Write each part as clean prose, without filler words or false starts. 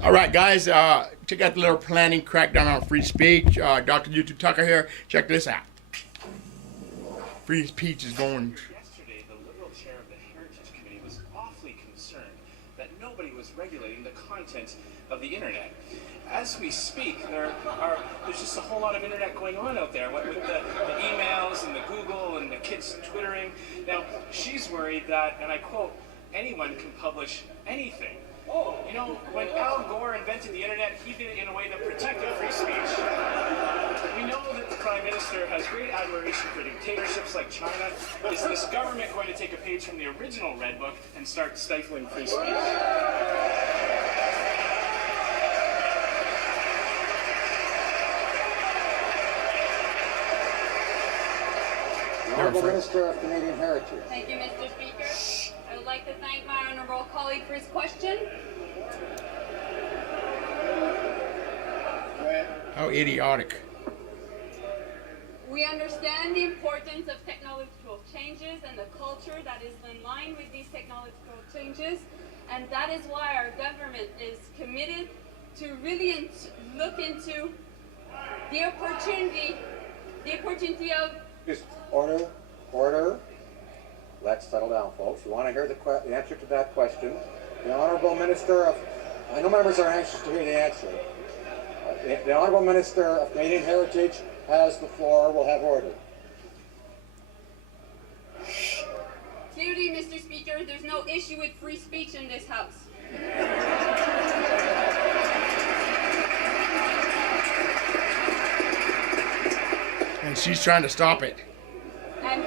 All right, guys, check out the little planning crackdown on free speech. Dr. YouTube Tucker here. Check this out. Free speech is going. Yesterday, the Liberal chair of the Heritage Committee was awfully concerned that nobody was regulating the content of the internet. As we speak, there's just a whole lot of internet going on out there with the emails and the Google and the kids twittering. Now, she's worried that, and I quote, anyone can publish anything. You know, when Al Gore invented the internet, he did it in a way that protected free speech. We know that the Prime Minister has great admiration for dictatorships like China. Is this government going to take a page from the original Red Book and start stifling free speech? Honourable Minister of Canadian Heritage. Thank you, Mr. Speaker. I would like to thank my honourable colleague for his question. How idiotic. We understand the importance of technological changes and the culture that is in line with these technological changes, and that is why our government is committed to really look into the opportunity of... Just order. Let's settle down, folks. You want to hear the answer to that question. The Honourable Minister of... I know members are anxious to hear the answer. The Honourable Minister of Canadian Heritage has the floor. We'll have order. Clearly, Mr. Speaker, there's no issue with free speech in this House. And she's trying to stop it. And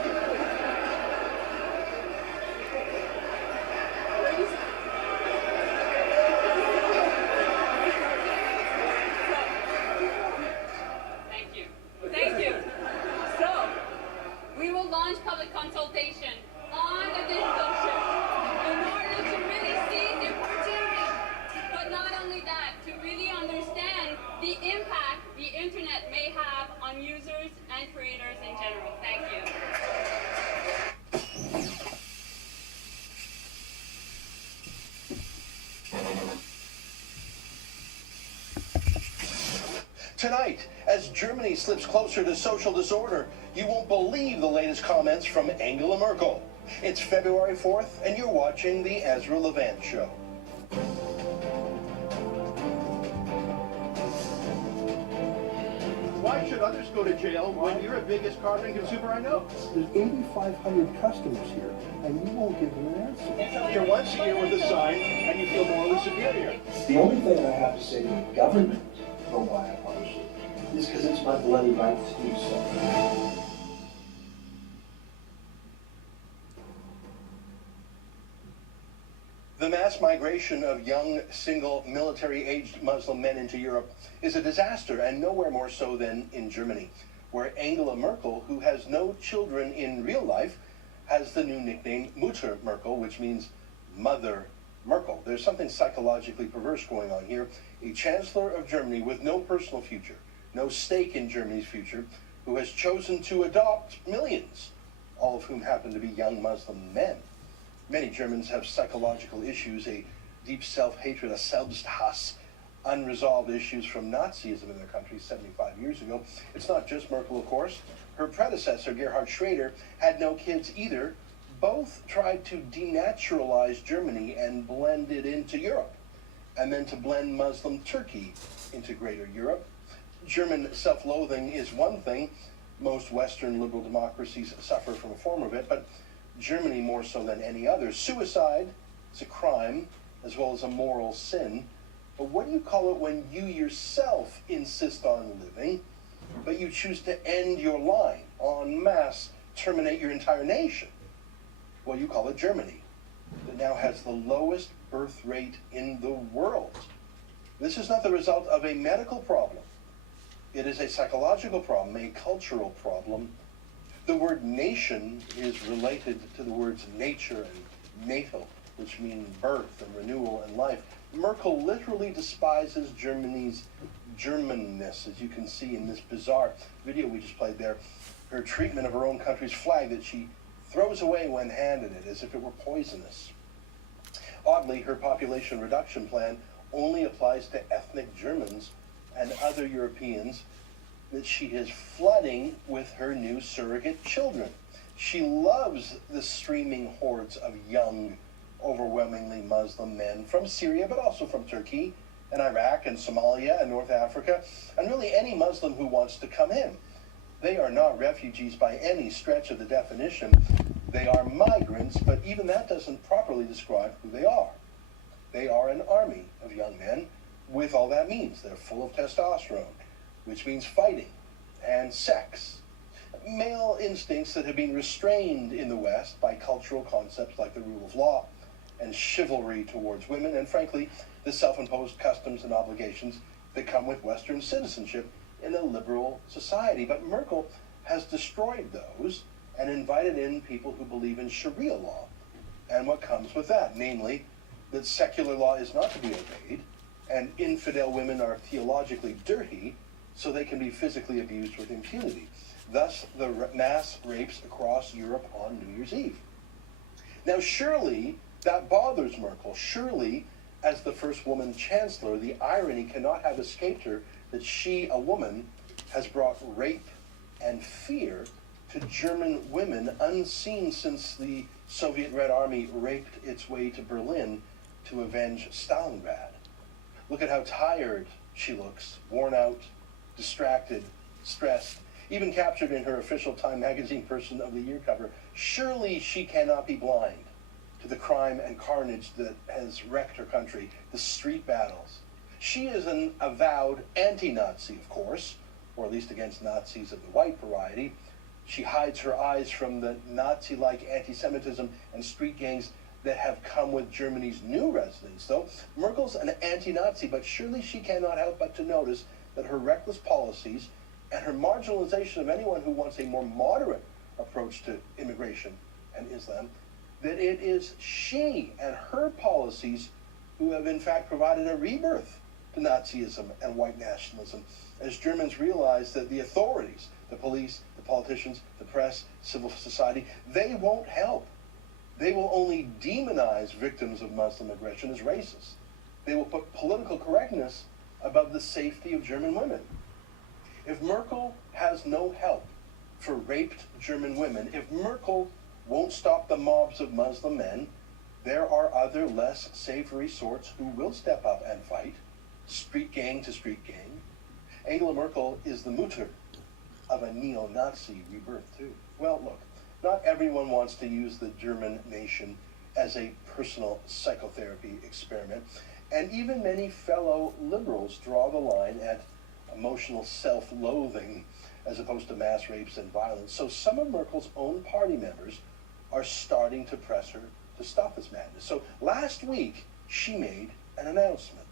Thank you. So, we will launch public consultation on the digital shift in order to really see the opportunity, but not only that, to really understand the impact the internet may have on users and creators in general. Thank you. Tonight, as Germany slips closer to social disorder, you won't believe the latest comments from Angela Merkel. It's February 4th, and you're watching the Ezra Levant Show. Why should others go to jail when you're the biggest carbon consumer I know? There's 8,500 customers here, and you won't give them an answer. You come here once a year with a sign, and you feel morally superior. The only thing I have to say to the government, don't buy a house, is because it's my bloody right to do so. The mass migration of young, single, military-aged Muslim men into Europe is a disaster, and nowhere more so than in Germany, where Angela Merkel, who has no children in real life, has the new nickname Mutter Merkel, which means Mother Merkel. There's something psychologically perverse going on here. A chancellor of Germany with no personal future, no stake in Germany's future, who has chosen to adopt millions, all of whom happen to be young Muslim men. Many Germans have psychological issues, a deep self-hatred, a Selbsthass, unresolved issues from Nazism in their country 75 years ago. It's not just Merkel, of course. Her predecessor, Gerhard Schroeder, had no kids either. Both tried to denaturalize Germany and blend it into Europe, and then to blend Muslim Turkey into greater Europe. German self-loathing is one thing. Most Western liberal democracies suffer from a form of it, but Germany more so than any other. Suicide is a crime as well as a moral sin. But what do you call it when you yourself insist on living, but you choose to end your line, en masse, terminate your entire nation? Well, you call it Germany, that now has the lowest birth rate in the world. This is not the result of a medical problem. It is a psychological problem, a cultural problem. The word nation is related to the words nature and natal, which mean birth and renewal and life. Merkel literally despises Germany's Germanness, as you can see in this bizarre video we just played there. Her treatment of her own country's flag that she throws away when handed it as if it were poisonous. Oddly, her population reduction plan only applies to ethnic Germans and other Europeans that she is flooding with her new surrogate children. She loves the streaming hordes of young, overwhelmingly Muslim men from Syria, but also from Turkey and Iraq and Somalia and North Africa, and really any Muslim who wants to come in. They are not refugees by any stretch of the definition. They are migrants, but even that doesn't properly describe who they are. They are an army of young men with all that means. They're full of testosterone, which means fighting and sex. Male instincts that have been restrained in the West by cultural concepts like the rule of law and chivalry towards women, and frankly, the self-imposed customs and obligations that come with Western citizenship in a liberal society. But Merkel has destroyed those and invited in people who believe in Sharia law and what comes with that, namely that secular law is not to be obeyed and infidel women are theologically dirty so they can be physically abused with impunity. Thus, the mass rapes across Europe on New Year's Eve. Now, surely that bothers Merkel. Surely, as the first woman chancellor, the irony cannot have escaped her that she, a woman, has brought rape and fear to German women unseen since the Soviet Red Army raped its way to Berlin to avenge Stalingrad. Look at how tired she looks, worn out, distracted, stressed, even captured in her official Time magazine Person of the Year cover. Surely she cannot be blind to the crime and carnage that has wrecked her country, the street battles. She is an avowed anti-Nazi, of course, or at least against Nazis of the white variety. She hides her eyes from the Nazi-like anti-Semitism and street gangs that have come with Germany's new residents, though. Merkel's an anti-Nazi, but surely she cannot help but to notice that her reckless policies and her marginalization of anyone who wants a more moderate approach to immigration and Islam, that it is she and her policies who have in fact provided a rebirth to Nazism and white nationalism, as Germans realize that the authorities, the police, the politicians, the press, civil society, they won't help. They will only demonize victims of Muslim aggression as racist. They will put political correctness above the safety of German women. If Merkel has no help for raped German women, if Merkel won't stop the mobs of Muslim men, there are other less savory sorts who will step up and fight, street gang to street gang. Angela Merkel is the Mutter of a neo-Nazi rebirth too. Well, look, not everyone wants to use the German nation as a personal psychotherapy experiment, and even many fellow liberals draw the line at emotional self-loathing as opposed to mass rapes and violence. So some of Merkel's own party members are starting to press her to stop this madness. So last week, she made an announcement.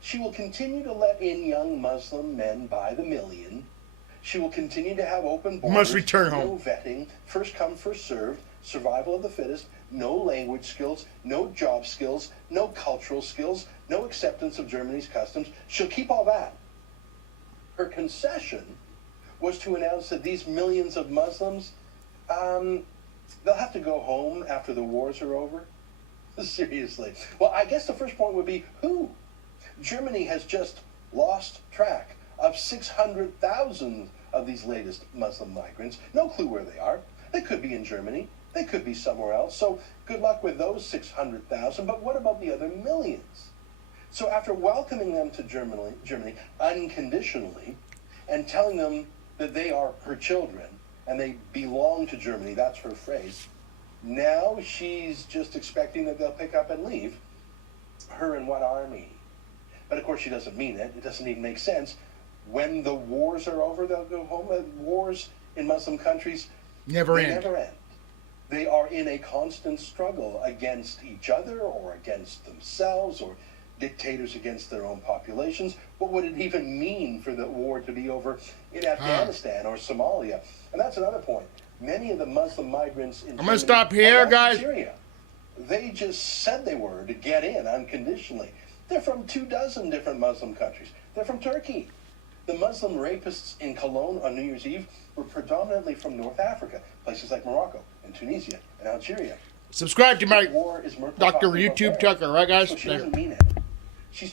She will continue to let in young Muslim men by the million. She will continue to have open borders, must return home. no vetting, first come, first served, survival of the fittest, no language skills, no job skills, no cultural skills, no acceptance of Germany's customs. She'll keep all that. Her concession was to announce that these millions of Muslims, they'll have to go home after the wars are over. Seriously. Well, I guess the first point would be who? Germany has just lost track of 600,000 of these latest Muslim migrants. No clue where they are. They could be in Germany. They could be somewhere else. So good luck with those 600,000. But what about the other millions? So after welcoming them to Germany unconditionally and telling them that they are her children and they belong to Germany, that's her phrase, now she's just expecting that they'll pick up and leave. Her and what army? But of course she doesn't mean it. It doesn't even make sense. When the wars are over, they'll go home. Wars in Muslim countries Never end. never end. They are in a constant struggle against each other or against themselves or dictators against their own populations. What would it even mean for the war to be over in Afghanistan or Somalia? And that's another point. Many of the Muslim migrants in I'm going to Germany stop here, are not from guys. Syria. They just said they were to get in unconditionally. They're from 24 different Muslim countries. They're from Turkey. The Muslim rapists in Cologne on New Year's Eve were predominantly from North Africa, places like Morocco and Tunisia and Algeria. Subscribe to my War is Merkel Dr. talking about YouTube there. Tucker, right, guys? So she There. doesn't mean it. She's